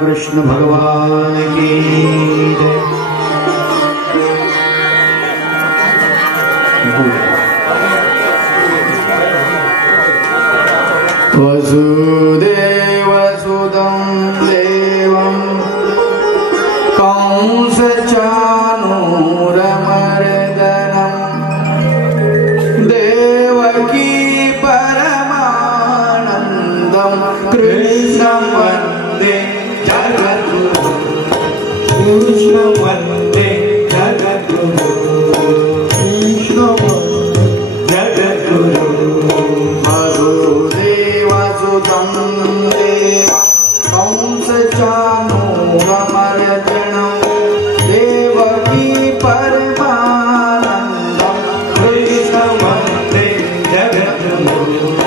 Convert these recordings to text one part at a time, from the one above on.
कृष्ण भगवान की जय। वसुदेव सुतं देवं कंसचाणूरमर्दनं देवकी परमानन्दं कृष्णं वन्दे कृष्ण वन्दे जगद्गुरु कृष्ण जगद्गुरु वसुदेवसुतं देवं कंसचाणूरमर्दनं देवकी परमानन्दं कृष्ण वन्दे जगद्गुरु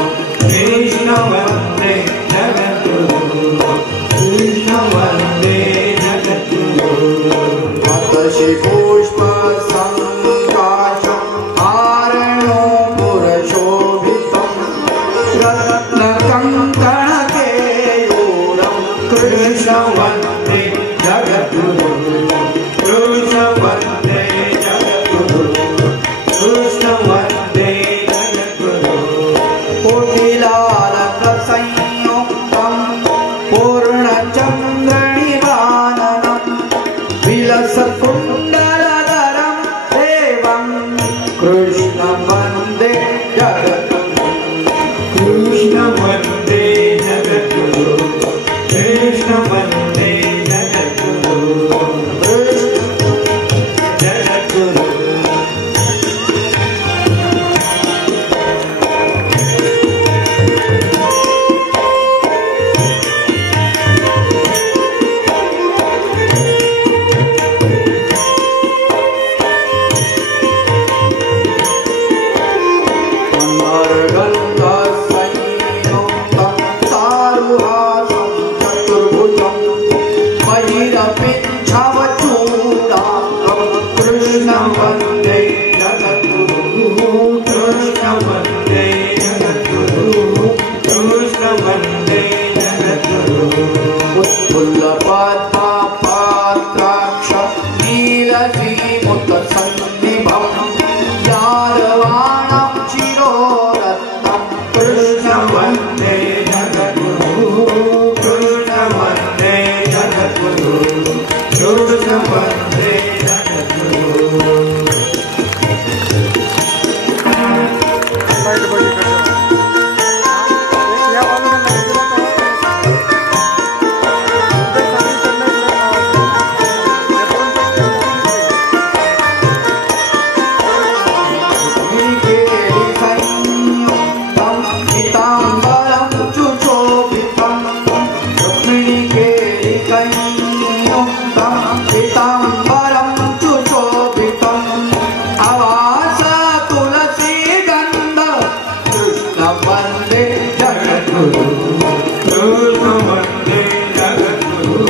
जगद्गुरु कृष्ण वन्दे जगद्गुरु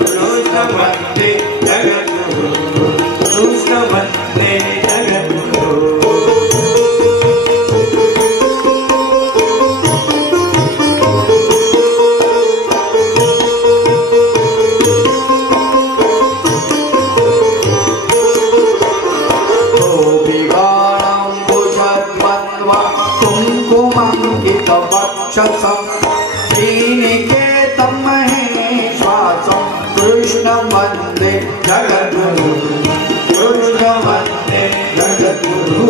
कृष्ण वन्दे जगद्गुरु कृष्ण वन्दे जगद्गुरु श्रीनिकेतं महेश्वासं कृष्ण वन्दे जगद्गुरु कृष्ण वन्दे जगद्गुरु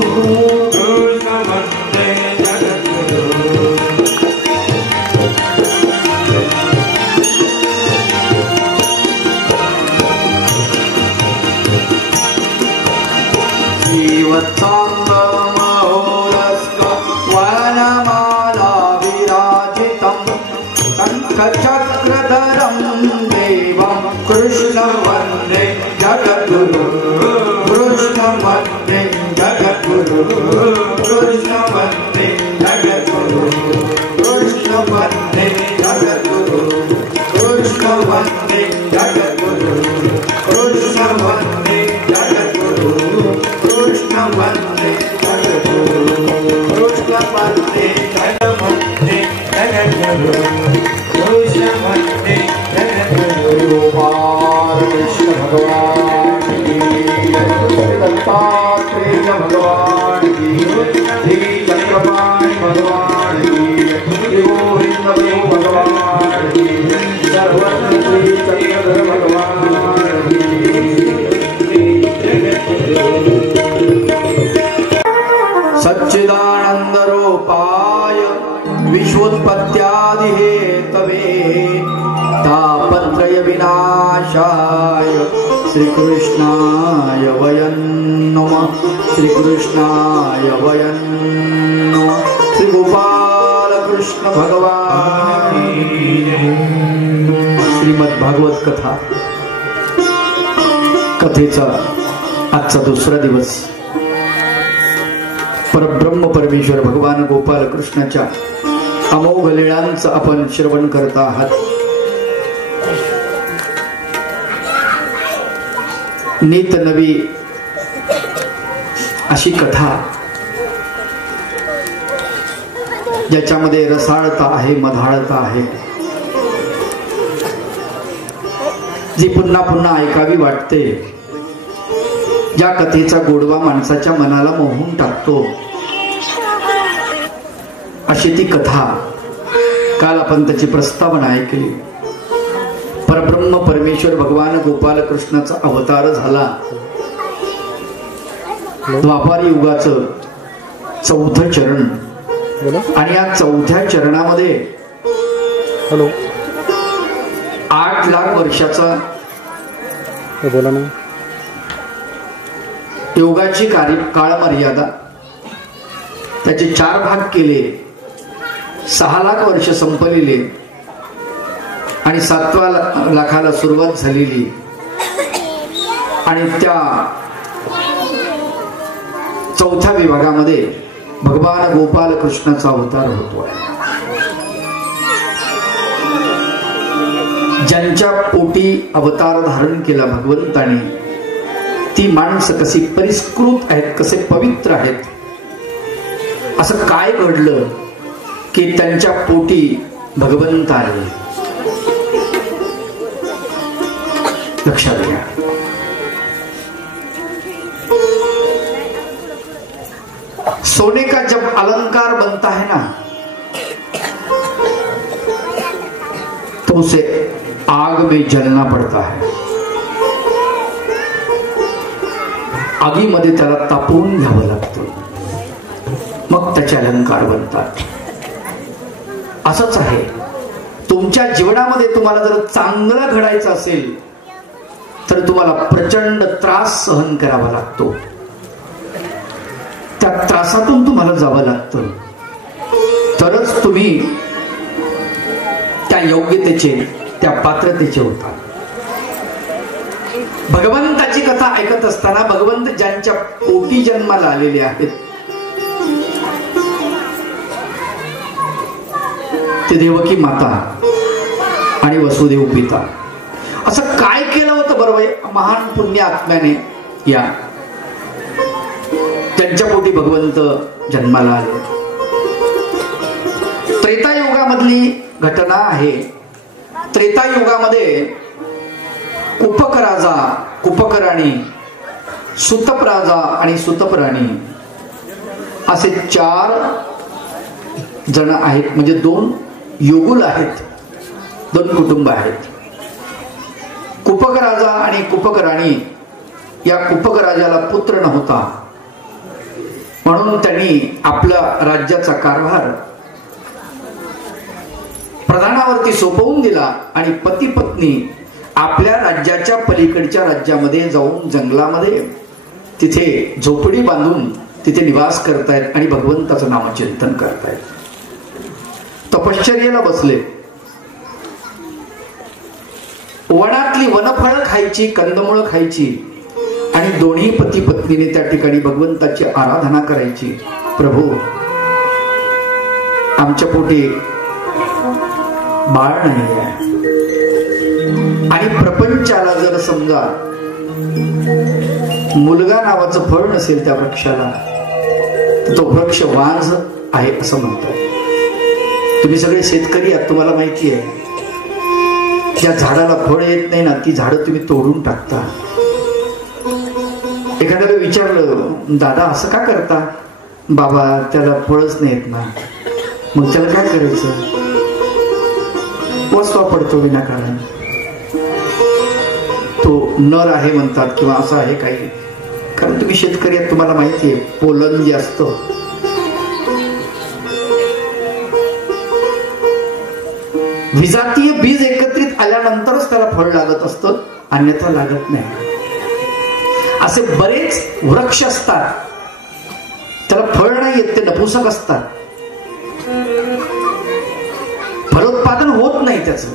कृष्ण वन्दे जगद्गुरु चक्रधरं देवं कृष्ण वन्दे जगद्गुरु कृष्ण वन्दे जगद्गुरु कृष्ण वन्दे जगद्गुरु कृष्ण वन्दे जगद्गुरु कृष्ण वन्दे जगद्गुरु कृष्ण वन्दे जगद्गुरु कृष्ण वन्दे जगद्गुरु कृष्ण वन्दे जगद्गुरु कृष्ण वन्दे जगद्गुरु कृष्ण भगवान की दत्तात्रेय भगवान की श्री चक्रपाणि भगवान की श्री गोविंद भगवान की सर्वत्र श्री चक्रधर भगवान की सच्चिदानंद रूपाय विश्वोत्पत्त्यादि हेतवे तापत्रय विनाशाय श्रीकृष्णाय वयं नमः श्रीकृष्णाय वयं नमः श्री गोपाल कृष्ण भगवान श्रीमद् भागवत कथा कथेचा आजचा दुसरा दिवस परब्रह्म परमेश्वर भगवान गोपाल कृष्णाच्या अमोघ लीळांचं आपण श्रवण करत आहात। नित नवी अशी कथा ज्याच्यामध्ये रसाळता आहे, मधाळता आहे, जी पुन्हा पुन्हा ऐकावी वाटते, ज्या कथेचा गोडवा माणसाच्या मनाला मोहून टाकतो, अशी ती कथा। काल आपण त्याची प्रस्तावना ऐकली। परब्रह्म परमेश्वर भगवान गोपाल कृष्णाचा अवतार झाला द्वापार युगाचं चौथं चरण, आणि या चौथ्या चरणामध्ये 8 लाख वर्षाचा बोला ना योगाची काळ मर्यादा, त्याचे 4 भाग केले, 6 लाख वर्ष संपलेले आणि 7व्या लाखाला सुरुवात झालेली, आणि त्या चौथ्या विभागामध्ये भगवान गोपाल कृष्णाचा अवतार होतो। ज्यांच्या पोटी अवतार धारण केला भगवंताने, ती माणसं कशी परिष्कृत आहेत, कसे पवित्र आहेत, असं काय घडलं की त्यांच्या पोटी भगवंत आले? लक्षात घ्या। सोने का जब अलंकार बनता है ना, तो उसे आग में जलना पड़ता है। आगीमध्ये त्याला तापवून घ्यावं लागतं, मग त्याचे अलंकार बनतात। असंच आहे, तुमच्या जीवनामध्ये तुम्हाला जर चांगलं घडायचं असेल तर तुम्हाला प्रचंड त्रास सहन करावा लागतो, त्या त्रासातून तुम्हाला जावं लागतं, तरच तुम्ही त्या योग्यतेचे, त्या पात्रतेचे होतात। भगवंताची कथा ऐकत असताना भगवंत ज्यांच्या पोटी जन्माला आलेले आहेत ते देवकी माता आणि वसुदेव पिता. असं काय केलं होतं बरोबर महान पुण्य आत्म्याने? या त्यांच्या पोटी भगवंत जन्माला आले. त्रेतायुगामधली घटना आहे. त्रेतायुगामध्ये कुपकराजा, कुपकराणी, सुतपराजा आणि सुतपराणी असे 4 जण आहेत. म्हणजे 2 युगुल आहेत, 2 कुटुंब आहेत. कुपकराजा आणि कुपकराणी, या कुपकराजाला पुत्र नव्हता म्हणून त्यांनी आपला राज्याचा कारभार प्रधानावरती सोपवून दिला आणि पती पत्नी आपल्या राज्याच्या पलीकडच्या राज्यामध्ये जाऊन जंगलामध्ये तिथे झोपडी बांधून तिथे निवास करतायत आणि भगवंताचं नामचिंतन करतायत. तपश्चर्येला बसले. वनातली वनफळं खायची, कंदमुळं खायची आणि दोन्ही पती पत्नीने त्या ठिकाणी भगवंताची आराधना करायची. प्रभू, आमच्या पोटी बाळ नाही आहे आणि प्रपंचाला जर समजा मुलगा नावाचं फळ नसेल त्या वृक्षाला, तर तो वृक्ष वांझ आहे असं म्हणतात. तुम्ही सगळे शेतकरी आहात, तुम्हाला माहिती आहे ज्या झाडाला फळ येत नाही ना, ती झाडं तुम्ही तोडून टाकता. एखाद्याला विचारलं, दादा असं का करता? बाबा त्याला फळच नाही येत ना. मग त्याला काय करायचं? वसवा पडतो विनाकारण. तो नर आहे म्हणतात किंवा असं आहे काही. कारण तुम्ही शेतकरी आहात, तुम्हाला माहिती आहे पोलन जे असतं विजातीय बीज एकत्रित आल्यानंतरच त्याला फळ लागत असतं, अन्यथा लागत नाही. असे बरेच वृक्ष असतात त्याला फळ नाही येत, ते नपुसक असतात, फलोत्पादन होत नाही त्याच.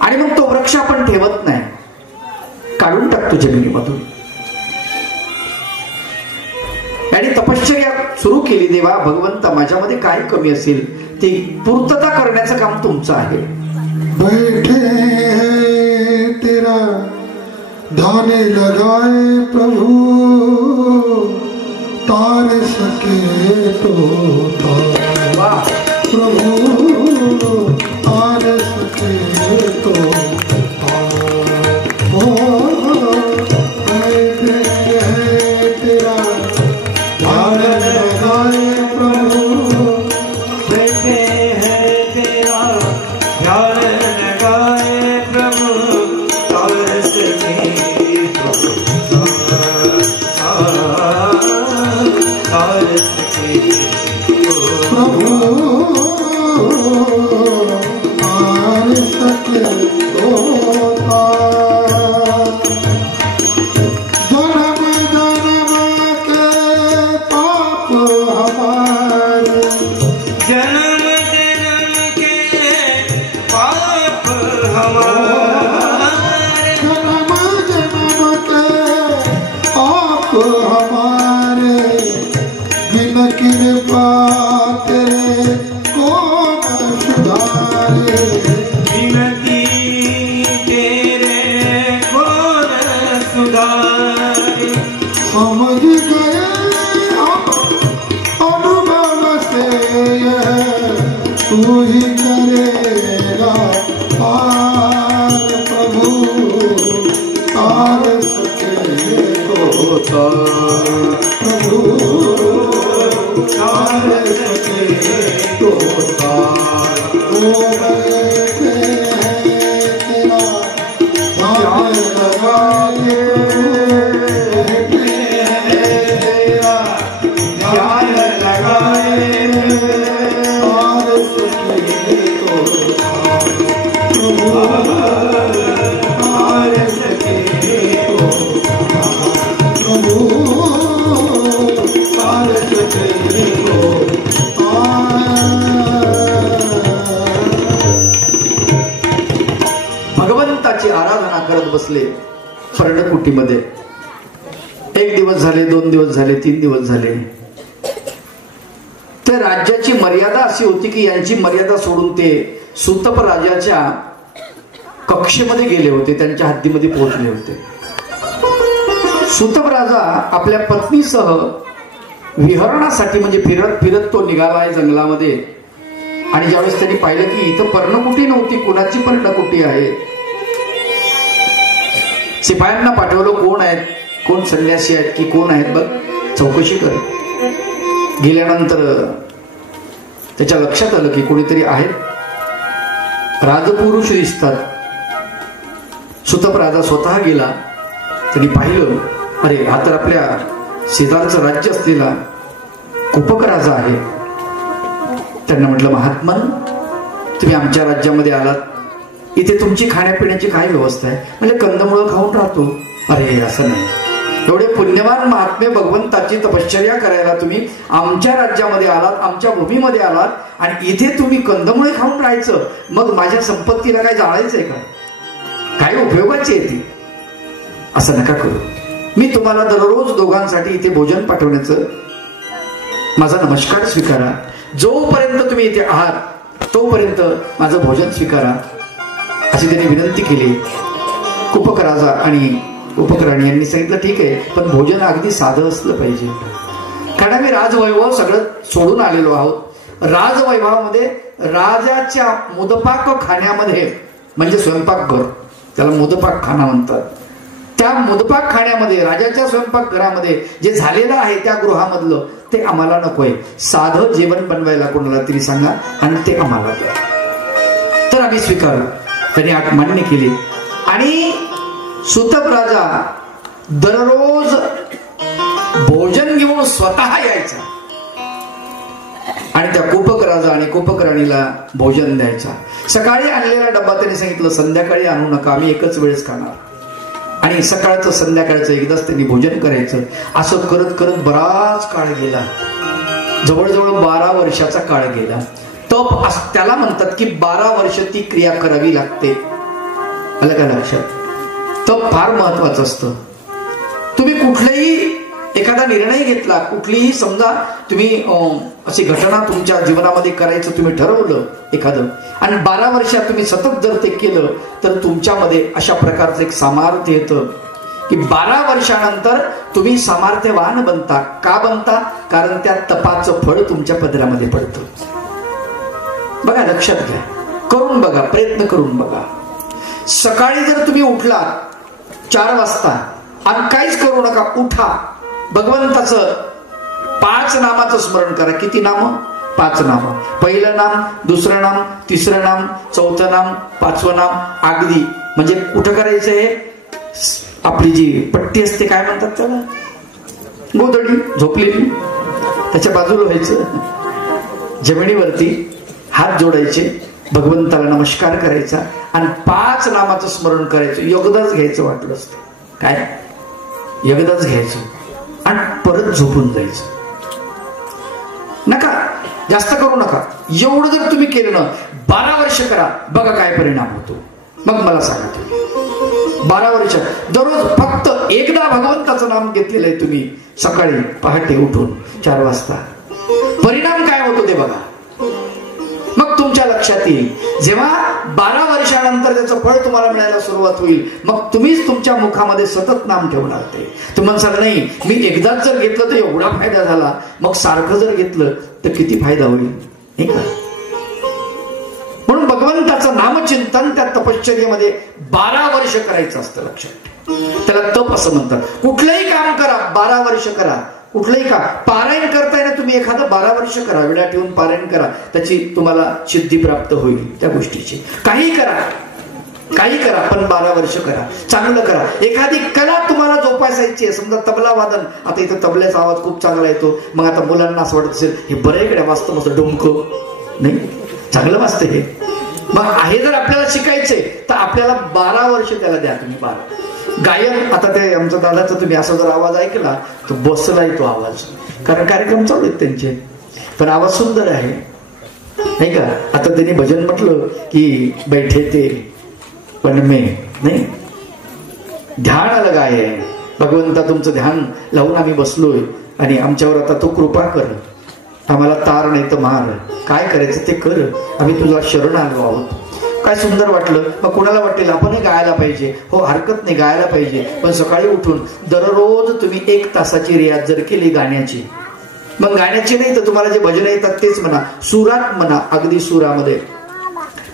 आणि मग तो वृक्ष आपण ठेवत नाही, काढून टाकतो जमिनीमधून. आणि तपश्चर्या सुरू केली. देवा भगवंता, माझ्यामध्ये काय कमी असेल ती पूर्तता करण्याचं काम तुमचं आहे. बैठे है तेरा ध्यान लगाए प्रभु, तार सके तो तार प्रभु, तार सके तो तार. बैठे है तेरा ध्यान लगाए प्रभु, बैठे हैं तेरा ध्यान लगाए प्रभु, तार सके तार सके प्रभु, तार सके तो तार. जन्म जन्म के पाप हमारे, जन्म जन्म के पाप हमारे, जन्म जन्म के पाप हमारे, बिन कृपा तेरे कौन सुधारे. विनती तेरे कौन सुधारे. समझ गए हम अनुभव से यह तू ही करेगा पार प्रभु, तार सके तो तार प्रभु, तार सके तो तार. ओ बैठे हैं तेरा ध्यान लगाए, बैठे हैं तेरा ध्यान लगाए, तार सके तो तार प्रभु, तार सके तो तार प्रभु, तार सके तो भगवंताची आराधना करत बसले पर्णकुटीमध्ये. 1 दिवस झाले, 2 दिवस झाले, 3 दिवस झाले. त्या राज्याची मर्यादा अशी होती की यांची मर्यादा सोडून ते सुतप राजाच्या कक्षेमध्ये गेले होते, त्यांच्या हद्दीमध्ये पोहोचले होते. सुतप राजा आपल्या पत्नीसह विहरणासाठी म्हणजे फिरत फिरत तो निघालाय जंगलामध्ये. आणि ज्यावेळेस त्यांनी पाहिलं की इथं पर्णकुटी नव्हती, कुणाची पर्णकुटी आहे, शिपायांना पाठवलं, कोण आहेत, कोण संन्यासी आहेत की कोण आहेत बघ, चौकशी कर. गेल्यानंतर त्याच्या लक्षात आलं की कोणीतरी आहेत, राजपुरुष दिसतात. सुतप राजा स्वतः गेला, त्यांनी पाहिलं, अरे हा तर आपल्या शेजारचं राज्य असलेला कुपक राजा आहे. त्यांना म्हटलं, महात्मन तुम्ही आमच्या राज्यामध्ये आलात, इथे तुमची खाण्यापिण्याची काय व्यवस्था आहे? म्हणजे कंदमुळं खाऊन राहतो. अरे असं नाही, एवढे पुण्यवान महात्मे भगवंताची तपश्चर्या करायला तुम्ही आमच्या राज्यामध्ये आलात, आमच्या भूमीमध्ये आलात, आणि इथे तुम्ही कंदमुळे खाऊन राहायचं, मग माझ्या संपत्तीला काय जाळायचंय का? काय उपयोगाची आहे ती? असं नका करू. मी तुम्हाला दररोज दोघांसाठी इथे भोजन पाठवण्याचं माझा नमस्कार स्वीकारा. जोपर्यंत तुम्ही इथे आहात तोपर्यंत माझं भोजन स्वीकारा, अशी त्यांनी विनंती केली. कुपक राजा आणि उपकराणी यांनी सांगितलं, ठीक आहे, पण भोजन अगदी साधं असलं पाहिजे, कारण आम्ही राजवैभव सगळं सोडून आलेलो आहोत. राजवैभवामध्ये राजाच्या मुदपाक खाण्यामध्ये, म्हणजे स्वयंपाकघर, त्याला मुदपाक खाना म्हणतात, त्या मुदपाक खाण्यामध्ये, राजाच्या स्वयंपाकघरामध्ये जे झालेलं आहे त्या गृहामधलं ते आम्हाला नकोय. साधं जेवण बनवायला कोणाला तरी सांगा आणि ते आम्हाला द्या. तर आम्ही स्वीकारू. त्यांनी आठ मान्य केली. आणि सुतप राजा दररोज भोजन घेऊन स्वतः यायचा आणि त्या कुपक राजा आणि कुपक राणीला भोजन द्यायचा. सकाळी आणलेला डब्बा त्यांनी सांगितलं, संध्याकाळी आणू नका, आम्ही एकच वेळेस खाणार. आणि सकाळचं संध्याकाळचं एकदाच त्यांनी भोजन करायचं. असं करत करत बराच काळ गेला, जवळजवळ 12 वर्षाचा काळ गेला. तप त्याला म्हणतात की 12 वर्ष ती क्रिया करावी लागते. आलं का लक्षात? तप फार महत्वाचं असतं. तुम्ही कुठलाही एखादा निर्णय घेतला, कुठलीही समजा तुम्ही अशी घटना तुमच्या जीवनामध्ये करायचं तुम्ही ठरवलं एखादं, आणि 12 वर्षात तुम्ही सतत जर ते केलं तर तुमच्यामध्ये अशा प्रकारचं एक सामर्थ्य येतं की 12 वर्षानंतर तुम्ही सामर्थ्यवान बनता. का बनता? कारण त्या तपाचं फळ तुमच्या पदरामध्ये पडतं. बघा, लक्षात घ्या, करून बघा, प्रयत्न करून बघा. सकाळी जर तुम्ही उठलात 4 वाजता आणि काहीच करू नका, उठा, भगवंताचं 5 नामाचं स्मरण करा. किती नाम? 5 नाम. पहिलं नाम, दुसरं नाम, तिसरं नाम, चौथं नाम, 5वं नाम. अगदी म्हणजे कुठं करायचं आहे? आपली जी पट्टी असते, काय म्हणतात त्याला, गोधडी झोपलेली, त्याच्या बाजूला व्हायचं, जमिनीवरती हात जोडायचे, भगवंताला नमस्कार करायचा आणि 5 नामाचं स्मरण करायचं. योगदाच घ्यायचं वाटलं असतं, काय योगदाच घ्यायचं आणि परत झोपून जायचं. नका, जास्त करू नका. एवढं जर तुम्ही केलं ना, 12 वर्ष करा, बघा काय परिणाम होतो. मग मला सांगा, तुम्ही 12 वर्ष दररोज फक्त एकदा भगवंताचं नाम घेतलेलं आहे तुम्ही, सकाळी पहाटे उठून 4 वाजता, परिणाम काय होतो ते बघा. मग तुमच्या लक्षात येईल. जेव्हा 12 वर्षानंतर त्याचं फळ तुम्हाला मिळायला सुरुवात होईल, मग तुम्हीच तुमच्या मुखामध्ये सतत नाम ठेवणार. ते तुम्हाला सांग, नाही मी एकदाच जर घेतलं तर एवढा फायदा झाला, मग सारखं जर घेतलं तर किती फायदा होईल, हे का? म्हणून भगवंताचं नामचिंतन त्या तपश्चर्येमध्ये 12 वर्ष करायचं असतं. लक्षात, त्याला तप असं म्हणतात. कुठलंही काम करा, 12 वर्ष करा. कुठलंही का पारायण करताय ना तुम्ही, एखादं 12 वर्ष करा, विडा ठेवून पारायण करा, त्याची तुम्हाला सिद्धी प्राप्त होईल त्या गोष्टीची. काही करा, काही करा, पण 12 वर्ष करा, चांगलं करा. एखादी कला तुम्हाला जोपासायची आहे, समजा तबला वादन, आता इथं तबल्याचा आवाज खूप चांगला येतो, मग आता मुलांना असं वाटत असेल हे बरं इकडे वाजतं मस्त डोमकं, नाही चांगलं वाजतं हे, मग आहे जर आपल्याला शिकायचंय तर आपल्याला 12 वर्ष त्याला द्या तुम्ही. 12 गायन, आता ते आमच्या दादाचा तुम्ही असा जर आवाज ऐकला तर बसला येतो आवाज, कारण कार्यक्रम चालू आहेत त्यांचे, पण आवाज सुंदर आहे, नाही का? आता त्यांनी भजन म्हटलं की बैठे ते पण मे नाही, ध्यान लगाय, भगवंता तुमचं ध्यान लावून आम्ही बसलोय आणि आमच्यावर आता तो कृपा कर. आम्हाला तार नाही तर मार, काय करायचं ते कर, आम्ही तुला शरण आलो आहोत. काय सुंदर वाटलं. मग कुणाला वाटेल आपणही गायला पाहिजे. हो, हरकत नाही, गायला पाहिजे. पण सकाळी उठून दररोज तुम्ही 1 तासाची रियाज जर केली गाण्याची, मग गाण्याची नाही तर तुम्हाला जे भजन येतात तेच म्हणा, सुरात म्हणा, अगदी सुरामध्ये,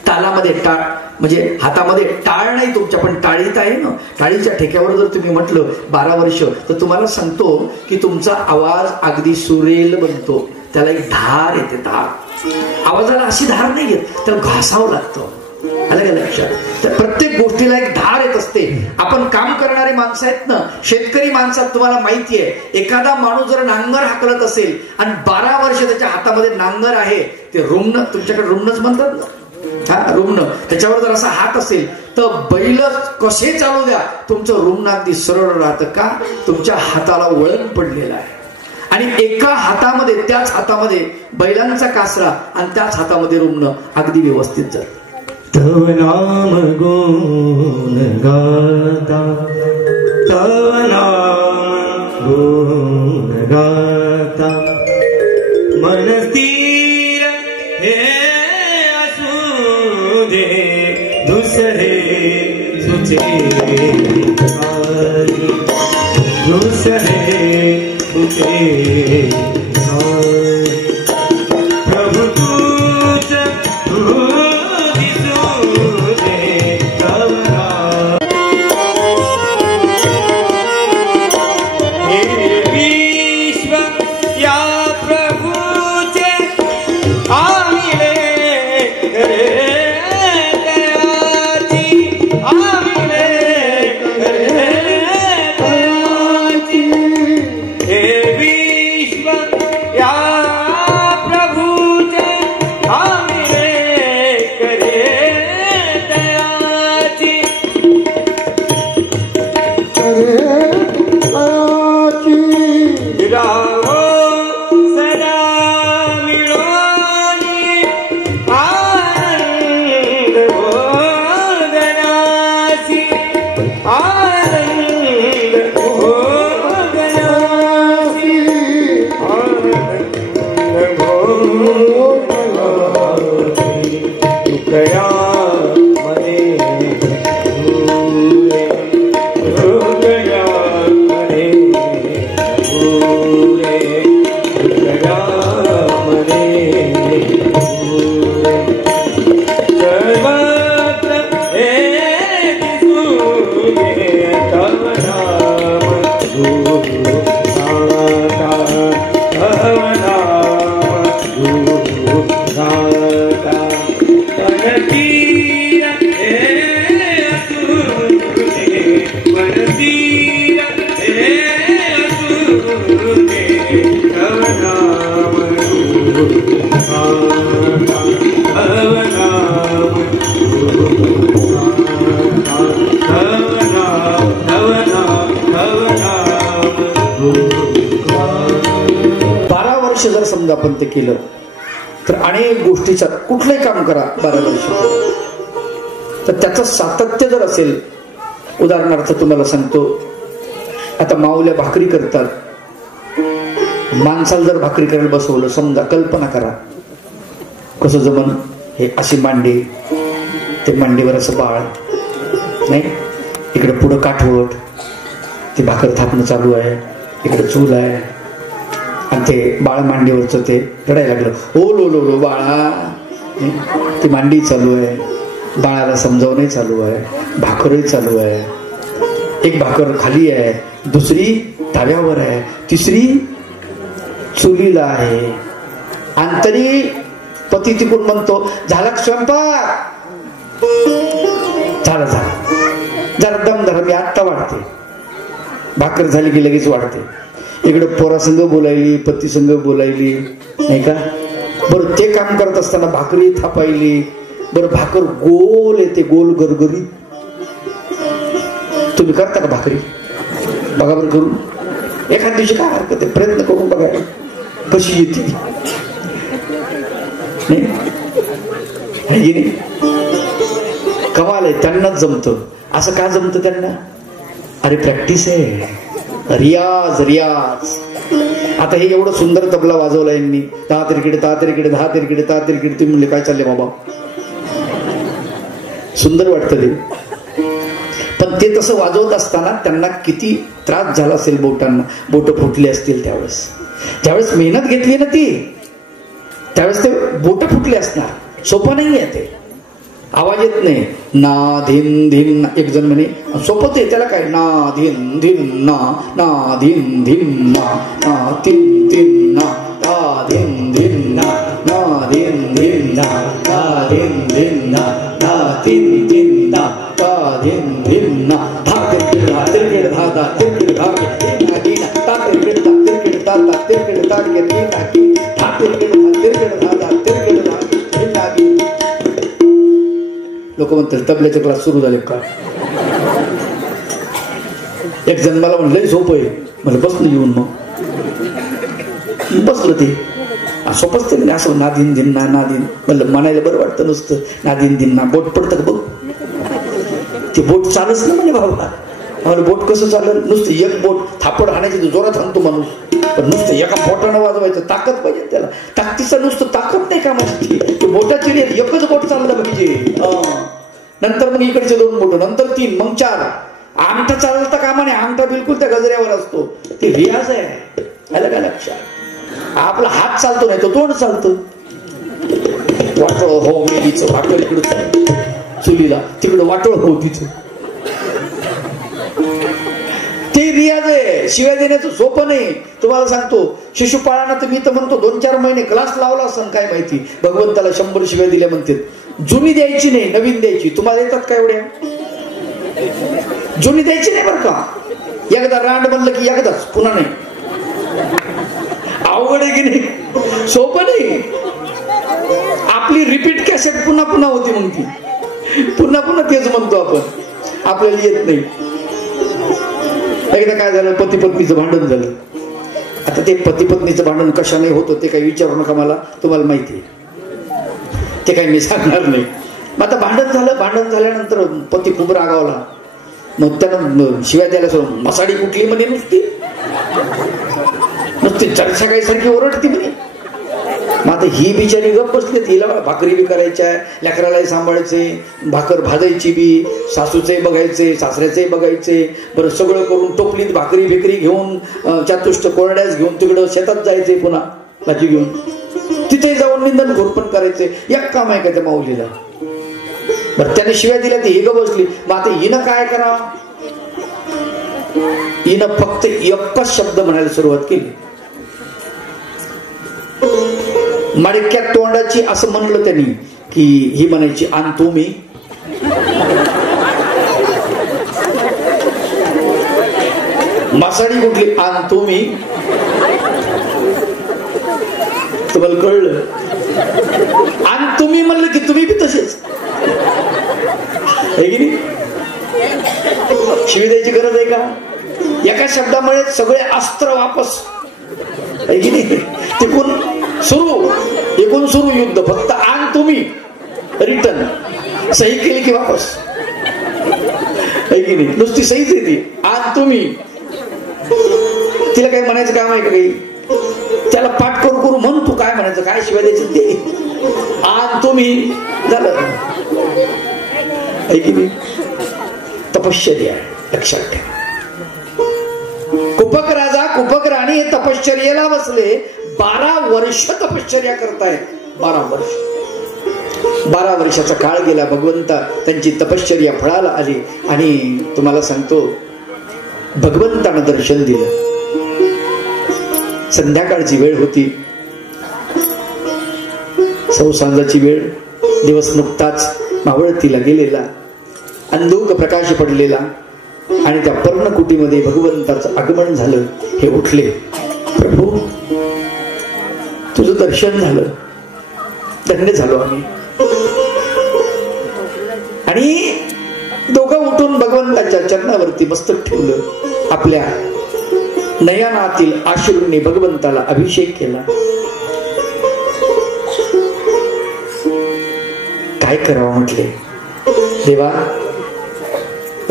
तालामध्ये, टाळ म्हणजे हातामध्ये टाळ नाही तुमच्या, पण टाळीत आहे ना, टाळीच्या ठेक्यावर जर तुम्ही म्हटलं 12 वर्ष, तर तुम्हाला सांगतो की तुमचा आवाज अगदी सुरेल बनतो. त्याला एक धार येते, धार. आवाजाला अशी धार नाही येत, त्याला घासावं लागतं. आलं का लक्षात? तर प्रत्येक गोष्टीला एक धार येत असते. आपण काम करणारे माणसं आहेत ना, शेतकरी माणसात तुम्हाला माहिती आहे, एखादा माणूस जर नांगर हाकलत असेल आणि 12 वर्ष त्याच्या हातामध्ये नांगर आहे, ते रुमण, तुमच्याकडे रुमणच म्हणतात ना, हा रुमण, त्याच्यावर जर असा हात असेल तर बैल कसे चालू द्या, तुमचं रुमण अगदी सरळ राहतं. का? तुमच्या हाताला वळण पडलेलं आहे. आणि एका हातामध्ये, त्याच हातामध्ये बैलांचा कासरा आणि त्याच हातामध्ये रुमण अगदी व्यवस्थित जात. तव नाम गुण गाता, तव नाम गुण गाता, मन स्थिर हे असू दे, दुसरे तुझे दुसरे तुझे प्रभु तुझ आपण ते केलं तर अनेक गोष्टीचा, कुठलंही काम करा 12 वर्ष, तर त्याचं सातत्य जर असेल. उदाहरणार्थ तुम्हाला सांगतो, आता माऊल्या भाकरी करतात, माणसाला जर भाकरी करायला बसवलं, समजा कल्पना करा कसं जमन. हे अशी मांडी, ते मांडीवर असं बाळ नाही, इकडे पुढं काठवट, ती भाकर थापणं चालू आहे, इकडे चूल आहे, आणि ते बाळ मांडीवरचं ते रडायला लागलं, ओ लो लो लो बाळा. ती मांडी चालू आहे, बाळाला समजावणं चालू आहे, भाकरही चालू आहे. एक भाकर खाली आहे, दुसरी तव्यावर आहे, तिसरी चुलीला आहे. आणि तरी पती तिकडून म्हणतो, झाला स्वयंपाक? झाला झाला, जरा दम धरा, मी आत्ता वाढते. भाकर झाली की लगेच वाढते. इकडे पोरासंग बोलायली, पती संघ बोलायली, नाही का. बरं ते काम करत असताना भाकरी थापायली. बरं भाकर गोल येते, गोल गरगरीत. तुम्ही करता का भाकरी? बघा बरं करून, एखाद दिवशी काय हरकत आहे, प्रयत्न करून बघा कशी येते. नाही कमाल आहे, त्यांनाच जमतं. असं का जमतं त्यांना? अरे प्रॅक्टिस आहे, रियाज रियाज. आता हे एवढं सुंदर तबला वाजवला यांनी, 10 तिरकिडे 10 तिरकिडे 10 तिरकिडे 10 तिरकिडे. तुम्ही म्हणले काय चालले बाबा, सुंदर वाटतं ते. पण ते तसं वाजवत असताना त्यांना किती त्रास झाला असेल बोटांना, बोट फुटली असतील त्यावेळेस. ज्यावेळेस मेहनत घेतली ना ती, त्यावेळेस ते बोट फुटले असणार. सोपं नाही आहे ते, आवाज येत नाही. ना धिन धिन, एक जण म्हणे सोपं ते, त्याला काय ना धिन धिन ना, ना धिन धिन ना, ना तिन तिन ना, ना धिन धिन ना, ना धिन धिन ना, ना धिन धिन ना, ना तिन तिन ना, ना धिन धिन ना. धा तिरकिड धा तिरकिड धा धा तिरकिड धा तिरकिड धा तिरकिड धा तिरकिड धा धा तिरकिड धा तिरकिड धा तिरकिड धा धा तिरकिड धा. लोक म्हणतात तबल्याचे क्लास सुरू झाले का. एक जण मला म्हणलं झोप आहे, मला बसलं येऊन, मग बसलं ते सोपच तरी असं नादिन दिन ना नादिन म्हणलं, म्हणायला बरं वाटतं नुसतं नादिन दिन ना. बोट पडतं बघ, ते बोट चालच ना म्हणे बाबा. आम्हाला बोट कसं चालेल, नुसतं एक बोट थापड हाणायची जोरात हाणतो माणूस, पण नुसतं एका बोटानं वाजवायचं, ताकद पाहिजे त्याला. ताकदीचं नुसतं ताकद नाही का माझी, बोटाची एकच बोट चाललं पाहिजे. नंतर मग इकडचे 2 बोट, नंतर 3, मग 4. अंगठा चालता कामा नाही, अंगठा बिलकुल त्या गजऱ्यावर असतो. ते रियाज आहे, आलं का लक्षात. आपला हात चालतो नाही तो तोंड चालतं. वाटोळ हो मेलीचं, वाटोळ इकडं चुलीला, तिकडं वाटोळ हो तिचं. ते रियाज आहे, शिवाय देण्याचं सोपं नाही. तुम्हाला सांगतो, शिशुपाळांना तर मी तर म्हणतो 2-4 महिने क्लास लावला असं काय माहिती. भगवंताला 100 शिव्या दिल्या म्हणतात. जुनी द्यायची नाही, नवीन द्यायची. तुम्हाला येतात का एवढ्या? जुनी द्यायची नाही बरं का. एकदा रांड म्हणलं की एकदाच, पुन्हा नाही. अवघड आहे की नाही, सोपं नाही. आपली रिपीट कॅसेट पुन्हा पुन्हा होती, मग ती पुन्हा पुन्हा तेच म्हणतो आपण, आपल्याला येत नाही. एकदा काय झालं, पती पत्नीचं भांडण झालं. आता ते पती पत्नीचं भांडण कशाने होतं ते काही विचारू नका मला, तुम्हाला माहिती आहे, ते काही मी सांगणार नाही. मग आता भांडण झालं. भांडण झाल्यानंतर पती खूप रागावला. मग त्यानं शिवाय द्यायला सोडून, मसाडी कुठली म्हणे, नुसती चर्चा काही सारखी ओरडती म्हणे. मग आता ही बिचारी गप बसली. तिला भाकरी बी करायच्या, लेकरालाही सांभाळायचे, भाकर भाजायची बी, सासूचे बघायचे, सासऱ्याचे बघायचे. बरं सगळं करून टोपलीत भाकरी भिकरी घेऊन, चातुष्ट कोरड्यास घेऊन तिकडं शेतात जायचे, पुन्हा भाजी घेऊन तिथे जाऊन निंदन घोरपण करायचे. एक काम आहे का त्या माऊलीला. बरं त्याने शिव्या दिल्या, ती हे ग बसली. मग आता हिनं काय करा, हिनं फक्त एकच शब्द म्हणायला सुरुवात केली, मडक्यात तोंडाची. असं म्हणलं त्यांनी की ही म्हणायची, आण तुम्ही. मासाडी कुठली, आण तुम्ही. तुम्हाला कळलं, आण तुम्ही म्हणलं की तुम्ही बी तसेच आहे की नाही. शिवी द्यायची गरज आहे का. एका शब्दामुळे सगळे अस्त्र वापस आहे की नाही. तिकून सुरू युद्ध. फक्त आण तुम्ही, रिटर्न सही केली की वापस आहे की नाही. नुसती सहीच आहे ती, आण तुम्ही. तिला काही म्हणायचं काम आहे का काही. त्याला पाठ करू करू म्हण, तू काय म्हणायचं, काय शिवाय द्यायचं ते. आण तुम्ही झालं आहे की नाही. तपश्चर्या लक्षात ठेवा. कुपक राजा कुपक राणी हे तपश्चर्येला बसले. 12 वर्ष तपश्चर्या करतायत. 12 वर्षाचा काळ गेला. भगवंता त्यांची तपश्चर्या फळाला आली. आणि तुम्हाला सांगतो, भगवंतानं दर्शन दिलं. संध्याकाळची वेळ होती, सौसांजाची वेळ. दिवस नुकताच मावळतीला गेलेला, अंधुक प्रकाश पडलेला. आणि त्या पर्णकुटीमध्ये भगवंताचं आगमन झालं. हे उठले, प्रभू तुझं दर्शन झालं, धन्य झालो आम्ही. आणि दोघं उठून भगवंताच्या चरणावरती मस्तक ठेवलं. आपल्या नयनातील अश्रूंनी भगवंताला अभिषेक केला. काय करावं म्हटले, देवा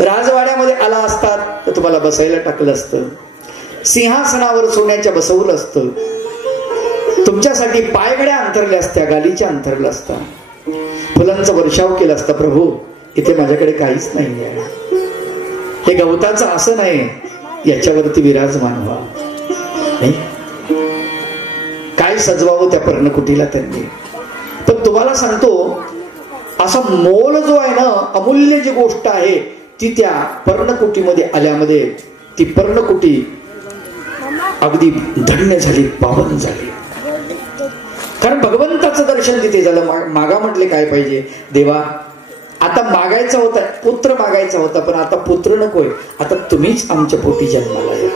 राजवाड्यामध्ये आला असतात तर तुम्हाला बसायला टाकलं असतं, सिंहासनावर सोन्याच्या बसवलं असतं, तुमच्यासाठी पायघड्या अंतरल्या असत्या, गालीच्या अंतरल्या असत्या, फुलांचा वर्षाव केला असता. प्रभू इथे माझ्याकडे काहीच नाही आहे, हे गवताचं आसन आहे, याच्यावरती विराजमान व्हा. काय सजवावं त्या पर्णकुटीला त्यांनी. पण तुम्हाला सांगतो, असा मोल जो आहे ना, अमूल्य जी गोष्ट आहे ती त्या पर्णकुटीमध्ये आल्यामध्ये ती पर्णकुटी अगदी धन्य झाली, पावन झाली. कारण भगवंताचं दर्शन तिथे झालं. मागा म्हटले काय पाहिजे देवा, आता मागायचा होता, पुत्र मागायचा होता, पण आता पुत्र नकोय, आता तुम्हीच आमच्या पोटी जन्माला या.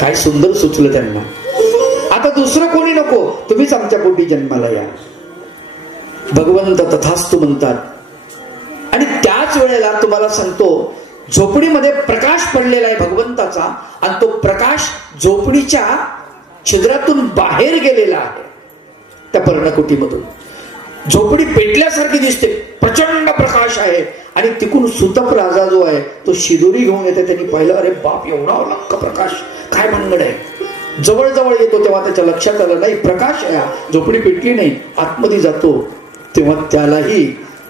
काय सुंदर सुचलं त्यांना. आता दुसरं कोणी नको, तुम्हीच आमच्या पोटी जन्माला या. भगवंत तथास्तु म्हणतात. आणि त्याच वेळेला तुम्हाला सांगतो, झोपडीमध्ये प्रकाश पडलेला आहे भगवंताचा, आणि तो प्रकाश झोपडीच्या छिद्रातून बाहेर गेलेला आहे. त्या पर्णकुटीमधून झोपडी पेटल्यासारखी दिसते, प्रचंड प्रकाश आहे. आणि तिकडून सुतप राजा जो आहे तो शिदोरी घेऊन येते. त्यांनी पाहिलं, अरे बाप, एवढा लक्क प्रकाश, काय भानगड आहे. जवळ येतो तेव्हा त्याच्या लक्षात आलं, नाही प्रकाश आहे, झोपडी पेटली नाही. आतमध्ये जातो तेव्हा त्यालाही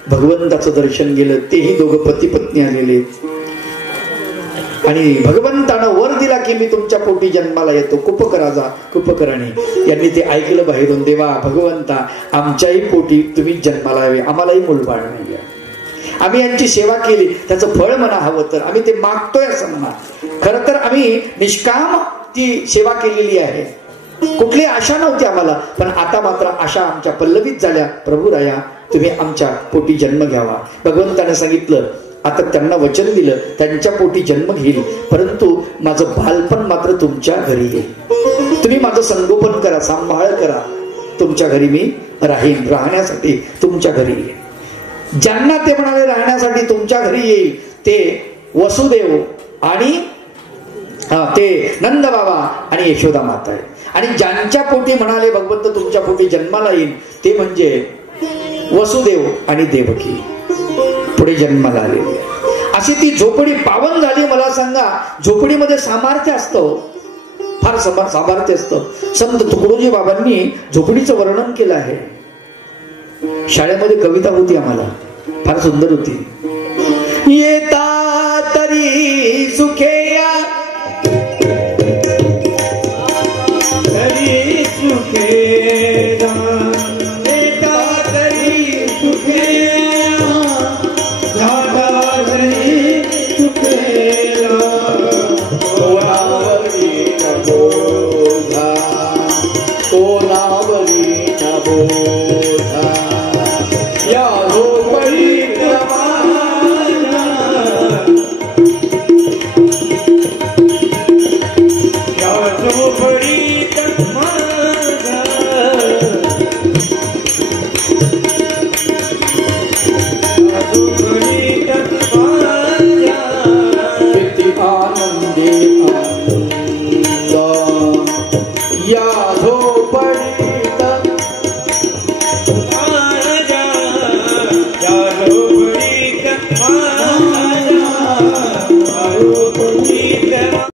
भगवंताचं दर्शन गेलं. तेही दोघं पती पत्नी आलेले. आणि भगवंतानं वर दिला की मी तुमच्या पोटी जन्माला येतो. कुपक राजा कुपकर्णी यांनी ते ऐकलं बाहेरून, देवा भगवंता आमच्याही पोटी तुम्ही जन्माला यावे, आम्हालाही मूलबाळ नाही आहे, आम्ही यांची सेवा केली, त्याचं फळ म्हणा हवं तर, आम्ही ते मागतोय असं म्हणा. खरं तर आम्ही निष्काम ती सेवा केलेली आहे, कुठली आशा नव्हती आम्हाला, पण आता मात्र आशा आमच्या पल्लवित झाल्या. प्रभू राया तुम्ही आमच्या पोटी जन्म घ्यावा. भगवंताने सांगितलं, आता त्यांना वचन दिलं त्यांच्या पोटी जन्म घेईल, परंतु माझं बालपण मात्र तुमच्या घरी येईल. तुम्ही माझं संगोपन करा, सांभाळ करा, तुमच्या घरी मी राहीन, राहण्यासाठी तुमच्या घरी येईल. ज्यांना ते म्हणाले राहण्यासाठी तुमच्या घरी येईल ते वसुदेव आणि ते नंद बाबा आणि यशोदा माता आहे. आणि ज्यांच्या पोटी म्हणाले भगवंत तुमच्या पोटी जन्माला येईल ते म्हणजे वसुदेव आणि देवकी पुढे जन्माला आलेली. अशी ती झोपडी पावन झाली. मला सांगा, झोपडीमध्ये सामर्थ्य असतं, फार सामर्थ्य असतं. संत तुकडोजी बाबांनी झोपडीचं वर्णन केलं आहे. शाळेमध्ये कविता होती आम्हाला, फार सुंदर होती. येता तरी सुखेया, तरी सुखेया, येता तरी सुखेया, झाडा तरी सुखेया, कोणावरी न बोधा, कोणावरी न बोधा.